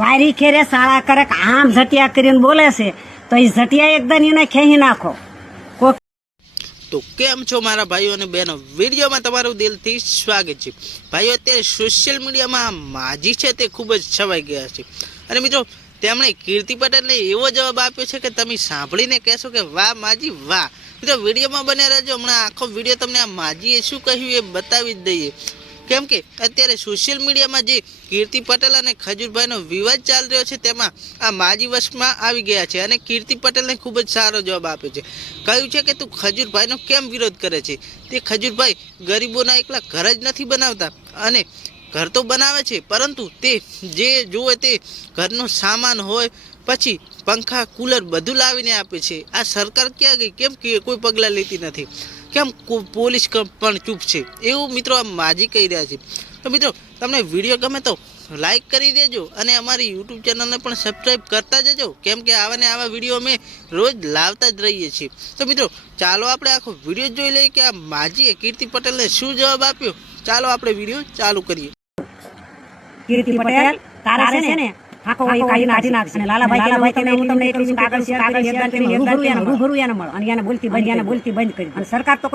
વારી ખેરે શાળા કરે આમ ઝટિયા કરીને બોલે છે તો એ ઝટિયા એકદમ એને ખેંચી નાખો. તો કેમ છો મારા ભાઈઓ અને બહેનો, વિડીયોમાં તમારું દિલથી સ્વાગત છે. ભાઈઓ, અત્યારે સોશિયલ મીડિયામાં માજી છે તે ખૂબ જ છવાઈ ગયા છે. અને મિત્રો, તેમણે કીર્તિ પટેલને એવો જવાબ આપ્યો છે કે તમે સાંભળીને કહેશો કે વાહ માજી વાહ. મિત્રો, વિડીયોમાં બને રહેજો. હમણાં આખો વિડીયો તમને આ માજીએ શું કહ્યું એ બતાવી જ દઈએ. કેમ કે અત્યારે સોશિયલ મીડિયામાં જે કીર્તિ પટેલ અને ખજૂરભાઈનો વિવાદ ચાલી રહ્યો છે તેમાં આ માજી વશમાં આવી ગયા છે અને કીર્તિ પટેલને ખૂબ જ સારો જવાબ આપ્યો છે. કહ્યું છે કે તું ખજૂરભાઈનો કેમ વિરોધ કરે છે? તે ખજૂરભાઈ ગરીબોના એકલા ઘર જ નથી બનાવતા, અને ઘર તો બનાવે છે પરંતુ તે જે જોવે તે ઘરનો સામાન હોય, પછી પંખા કુલર બધું લાવીને આપે છે. આ સરકાર ક્યાં ગઈ? કેમ કે કોઈ પગલાં લેતી નથી? કેમ પોલીસ પણ ચૂપ છે? એવું મિત્રો આ માજી કહી રહ્યા છે. તો મિત્રો, તમને વિડીયો ગમે તો લાઈક કરી દેજો અને અમારી યુટ્યુબ ચેનલને પણ સબસ્ક્રાઈબ કરતા જજો, કેમ કે આવા ને આવા વિડીયો અમે રોજ લાવતા જ રહીએ છીએ. તો મિત્રો, ચાલો આપણે આખો વિડીયો જોઈ લઈએ કે આ માજીએ કીર્તિ પટેલને શું જવાબ આપ્યો. ચાલો આપણે વિડીયો ચાલુ કરીએ. કીર્તિ પટેલ તારા છે ને આખો એ કાઢી નાખશે. અને લાલાભાઈ તમે હું તમને એટલું કાગળ શેર કરી એકદમ રૂબરૂ એને મળો અને એને બોલતી બંધ કરી. અને સરકાર તો